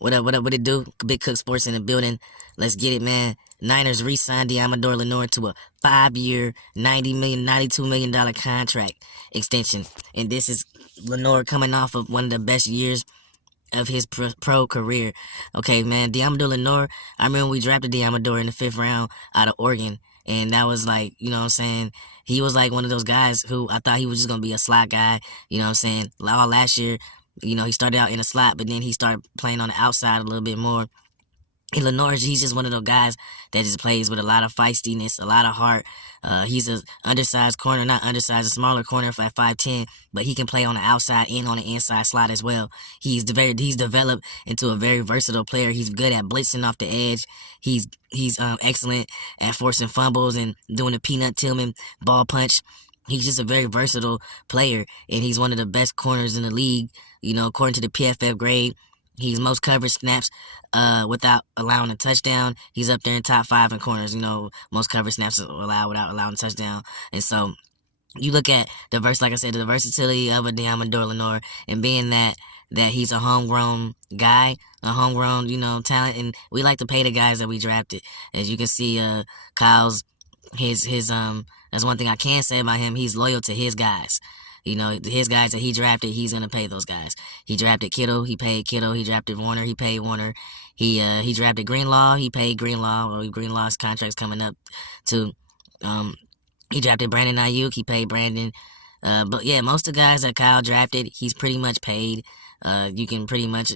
What up, what up, what it do? Big Cook Sports in the building. Let's get it, man. Niners re-signed Diamador Lenore to a 5-year, $92 million contract extension. And this is Lenore coming off of one of the best years of his pro career. Okay, man, Diamador Lenore, I remember we drafted Diamador in the 5th round out of Oregon. And that was like, you know what I'm saying? He was like one of those guys who I thought he was just going to be a slot guy. You know what I'm saying? All last year, he started out in a slot, but then he started playing on the outside a little bit more. And LENOIR, he's just one of those guys that just plays with a lot of feistiness, a lot of heart. He's a undersized corner, not undersized, a smaller corner at 5'10", but he can play on the outside and on the inside slot as well. He's developed into a very versatile player. He's good at blitzing off the edge. He's excellent at forcing fumbles and doing the peanut Tillman ball punch. He's just a very versatile player, and he's one of the best corners in the league. According to the PFF grade, he's most coverage snaps without allowing a touchdown. He's up there in top 5 in corners. Most coverage snaps allowed without allowing a touchdown. And so you look at like I said, the versatility of a Diamador Lenore, and being that he's a homegrown guy, a homegrown, talent, and we like to pay the guys that we drafted. As you can see, Kyle's his that's one thing I can say about him. He's loyal to his guys. His guys that he drafted, he's gonna pay those guys. He drafted Kittle, he paid Kittle. He drafted Warner, he paid Warner. He drafted Greenlaw, he paid Greenlaw. Well, Greenlaw's contract's coming up too. He drafted Brandon Ayuk, he paid Brandon. But yeah, most of the guys that Kyle drafted, he's pretty much paid. You can pretty much,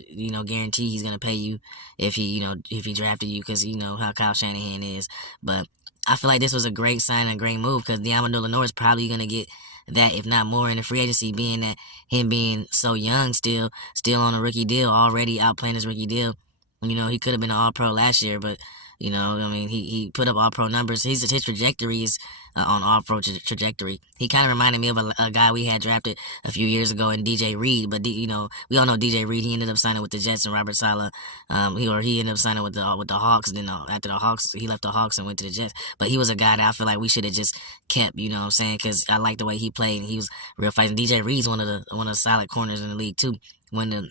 guarantee he's gonna pay you if he drafted you, because you know how Kyle Shanahan is. But I feel like this was a great sign, a great move, because Diamador Lenore is probably gonna get that, if not more, in the free agency, being that him being so young, still on a rookie deal, already outplaying his rookie deal. He could have been an All-Pro last year, but he put up All-Pro numbers. His trajectory is on All-Pro trajectory. He kind of reminded me of a guy we had drafted a few years ago in DJ Reed, but we all know DJ Reed. He ended up signing with the Jets and Robert Saleh. He ended up signing with the Hawks. And then after the Hawks, he left the Hawks and went to the Jets. But he was a guy that I feel like we should have just kept. You know what I'm saying? Because I like the way he played, and he was real fighting. DJ Reed's one of the solid corners in the league too. One of the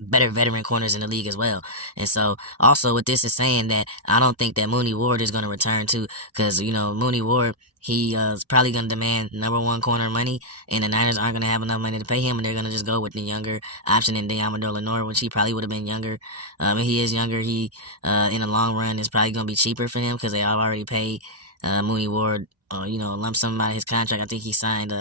better veteran corners in the league as well. And so also what this is saying, that I don't think that Mooney Ward is going to return to, because Mooney Ward, he is probably going to demand number 1 corner money, and the Niners aren't going to have enough money to pay him, and they're going to just go with the younger option in Diamador Lenore, which he probably would have been younger. And he is younger. He in the long run is probably going to be cheaper for him, because they have already paid Mooney Ward a lump sum out of his contract. I think he signed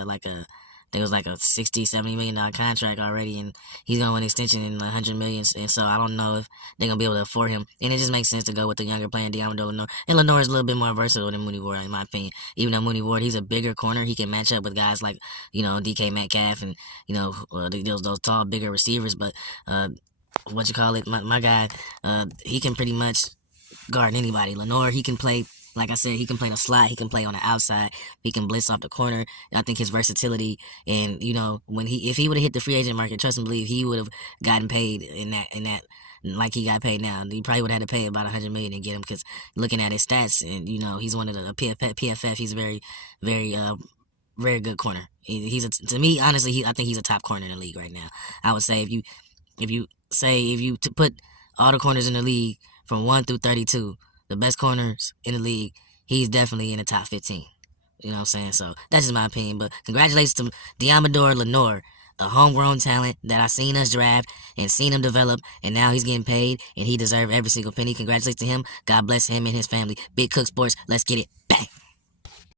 it was like a $60-70 million contract already, and he's gonna win an extension in $100 million. And so I don't know if they're gonna be able to afford him. And it just makes sense to go with the younger player, Diamador Lenore. And Lenore is a little bit more versatile than Mooney Ward, in my opinion. Even though Mooney Ward, he's a bigger corner, he can match up with guys like DK Metcalf and those tall, bigger receivers. But my guy, he can pretty much guard anybody. Lenore, he can play. Like I said, he can play the slot. He can play on the outside. He can blitz off the corner. I think his versatility, and if he would have hit the free agent market, trust and believe, he would have gotten paid in that like he got paid now. He probably would have had to pay about $100 million to get him, because looking at his stats, and he's one of the PFF. He's very, very very good corner. To me, honestly, I think he's a top corner in the league right now. I would say if you put all the corners in the league from 1 through 32. The best corners in the league, he's definitely in the top 15. You know what I'm saying? So that's just my opinion. But congratulations to Diamador Lenore, a homegrown talent that I seen us draft and seen him develop, and now he's getting paid, and he deserves every single penny. Congratulations to him. God bless him and his family. Big Cook Sports, let's get it. Bang!